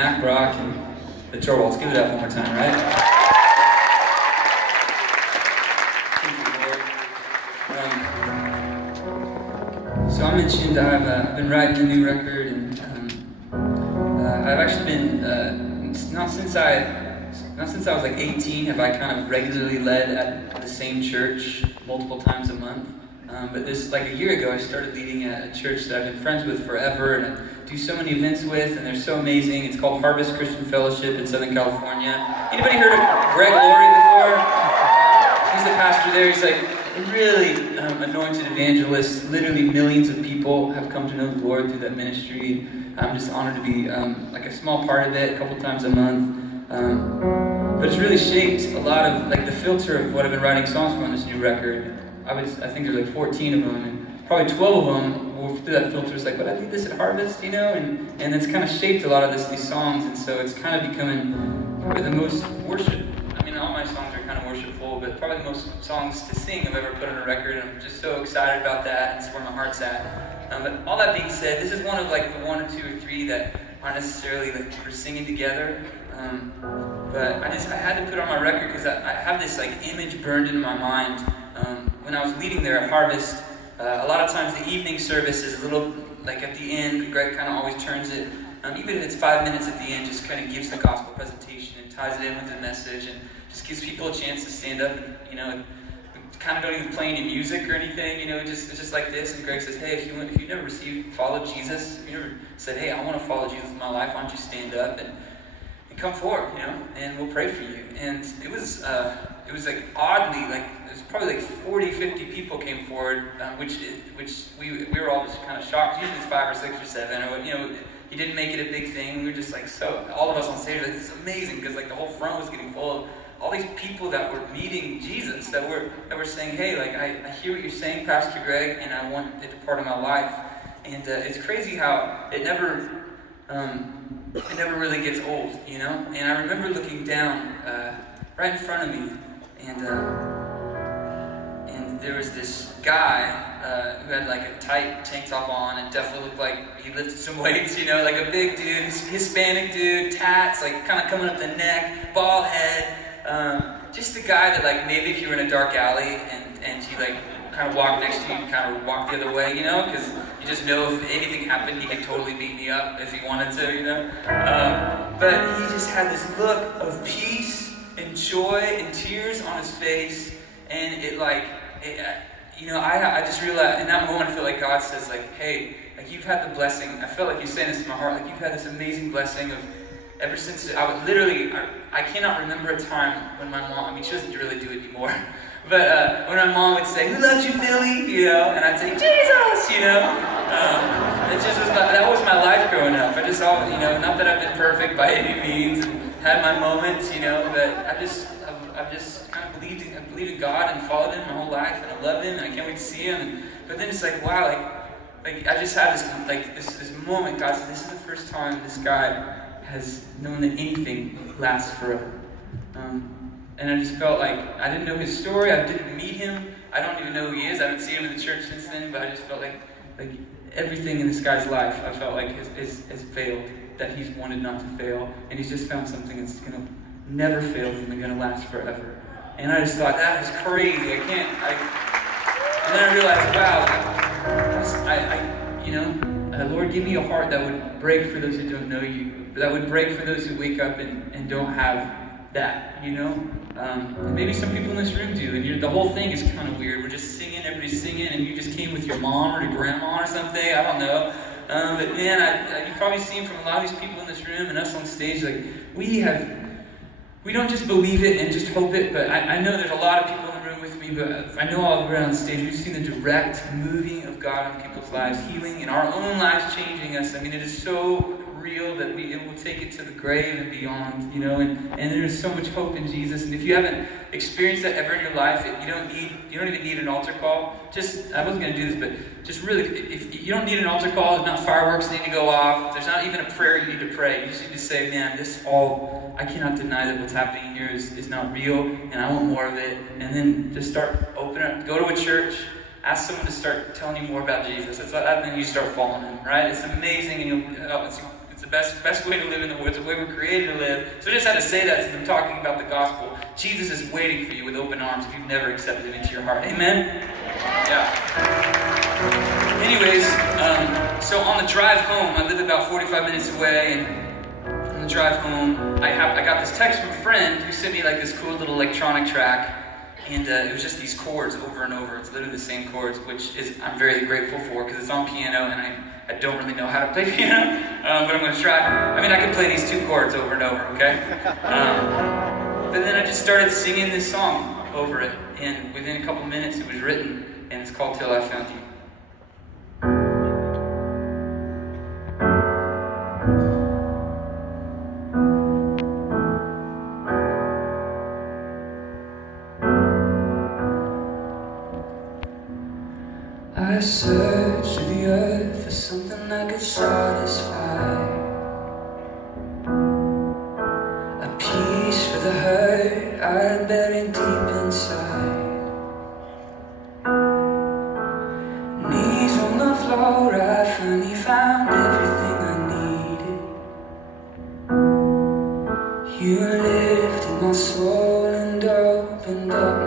Mac, Brock, and the Torvalds. Give it up one more time, right? Thank you, Lord. So I mentioned I've been writing a new record, and I've actually been not since I was like 18 have I kind of regularly led at the same church multiple times a month. But this, like a year ago, I started leading a church that I've been friends with forever, and I do so many events with, and they're so amazing. It's called Harvest Christian Fellowship in Southern California. Anybody heard of Greg Laurie before? He's the pastor there. He's like a really anointed evangelist. Literally millions of people have come to know the Lord through that ministry. I'm just honored to be like a small part of it, a couple times a month. But it's really shaped a lot of like the filter of what I've been writing songs for on this new record. I think there's like 14 of them, and probably 12 of them were through that filter. It's like, but I did this at Harvest, you know, and it's kind of shaped a lot of these songs, and so it's kind of becoming probably the most worship. I mean, all my songs are kind of worshipful, but probably the most songs to sing I've ever put on a record, and I'm just so excited about that. It's where my heart's at. But all that being said, this is one of like the one or two or three that aren't necessarily like we're singing together. But I had to put it on my record because I have this like image burned into my mind. When I was leading there at Harvest, a lot of times the evening service is a little, like at the end, Greg kind of always turns it, even if it's 5 minutes at the end, just kind of gives the gospel presentation and ties it in with the message and just gives people a chance to stand up and, you know, kind of don't even play any music or anything, you know, it's just like this. And Greg says, hey, if you never followed Jesus, if you never said, hey, I want to follow Jesus in my life, why don't you stand up and come forward, you know, and we'll pray for you. And it was like oddly, like it was probably like 40, 50 people came forward, which we were all just kind of shocked. Usually it's 5 or 6 or 7, or you know, he didn't make it a big thing. We were just like, so all of us on stage were like, this is amazing, because like the whole front was getting full of all these people that were meeting Jesus, that were saying, hey, like I hear what you're saying, Pastor Greg, and I want it a part of my life. And it's crazy how it never really gets old, you know? And I remember looking down right in front of me, and there was this guy who had like a tight tank top on and definitely looked like he lifted some weights, you know, like a big dude, Hispanic dude, tats, like kind of coming up the neck, bald head. Just the guy that like maybe if you were in a dark alley and he like kind of walked next to you and kind of walked the other way, you know, because you just know if anything happened, he could totally beat me up if he wanted to, you know. But he just had this look of peace and joy and tears on his face, and you know, I just realized in that moment I feel like God says like, hey, like you've had the blessing. I felt like He's saying this to my heart, like you've had this amazing blessing of ever since I cannot remember a time when my mom, I mean she doesn't really do it anymore, but when my mom would say, who loves you, Philly? You know, and I'd say, Jesus, you know. That was my life growing up. I just all, you know, not that I've been perfect by any means, and had my moments, you know, but I've just kind of believed in God and followed Him my whole life, and I love Him, and I can't wait to see Him. But then it's like, wow, like I just had this moment. God said, this is the first time this guy has known that anything lasts forever. And I just felt like I didn't know his story. I didn't meet him. I don't even know who he is. I haven't seen him in the church since then. But I just felt like everything in this guy's life, I felt like has failed. That he's wanted not to fail, and he's just found something that's gonna never fail and gonna last forever. And I just thought, that is crazy. And then I realized, wow, you know, Lord, give me a heart that would break for those who don't know you, that would break for those who wake up and don't have that, you know. And maybe some people in this room do, and the whole thing is kind of weird. We're just singing, everybody's singing, and you just came with your mom or your grandma or something. I don't know. But man, you've probably seen from a lot of these people in this room and us on stage, like we don't just believe it and just hope it, but I know there's a lot of people in the room with me, but I know all around stage, we've seen the direct moving of God in people's lives, healing in our own lives, changing us. I mean, it is so real that it will take it to the grave and beyond, you know, and there's so much hope in Jesus. And if you haven't experienced that ever in your life, you don't even need an altar call. I wasn't going to do this, but just really, if you don't need an altar call, there's not fireworks that need to go off, there's not even a prayer you need to pray. You just need to say, man, I cannot deny that what's happening here is not real, and I want more of it. And then just start opening up, go to a church, ask someone to start telling you more about Jesus. And then you start following Him, right? It's amazing, and it's It's the best way to live in the woods, the way we're created to live. So I just had to say that since I'm talking about the gospel. Jesus is waiting for you with open arms if you've never accepted him into your heart. Amen? Yeah. Anyways, so on the drive home, I live about 45 minutes away, and on the drive home, I got this text from a friend who sent me like this cool little electronic track, and it was just these chords over and over. It's literally the same chords, which I'm very grateful for because it's on piano, and I don't really know how to play piano, but I'm going to try. I mean, I can play these two chords over and over, okay? But then I just started singing this song over it, and within a couple minutes it was written, and it's called Till I Found You. I searched through the earth for something that could satisfy, a peace for the hurt I had buried deep inside. Knees on the floor, I finally found everything I needed. You lifted my soul and opened up